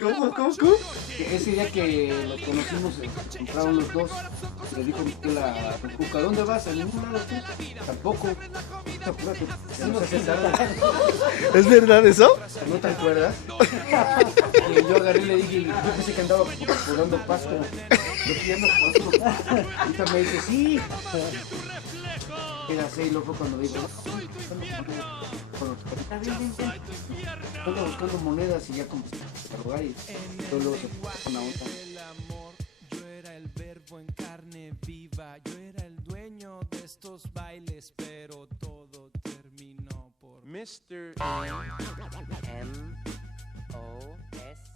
¿Cómo? Ese día que los conocimos, entraron los dos. Le dijo mi tía a Don Cuca, ¿dónde vas? A ningún lado, tú. Tampoco. Apúrate, se nos hace tarde. ¿Es verdad eso? ¿No te acuerdas? Y yo agarré y le dije, yo pensé que andaba dando pasto. Yo pidiendo pasto. Ahorita me dice, sí. Era así, y luego fue cuando digo, ando buscando monedas y ya como a robar y luego se puso con la otra. Yo era el verbo en carne viva, yo era el dueño de estos bailes, pero todo terminó por Mr. M-O-S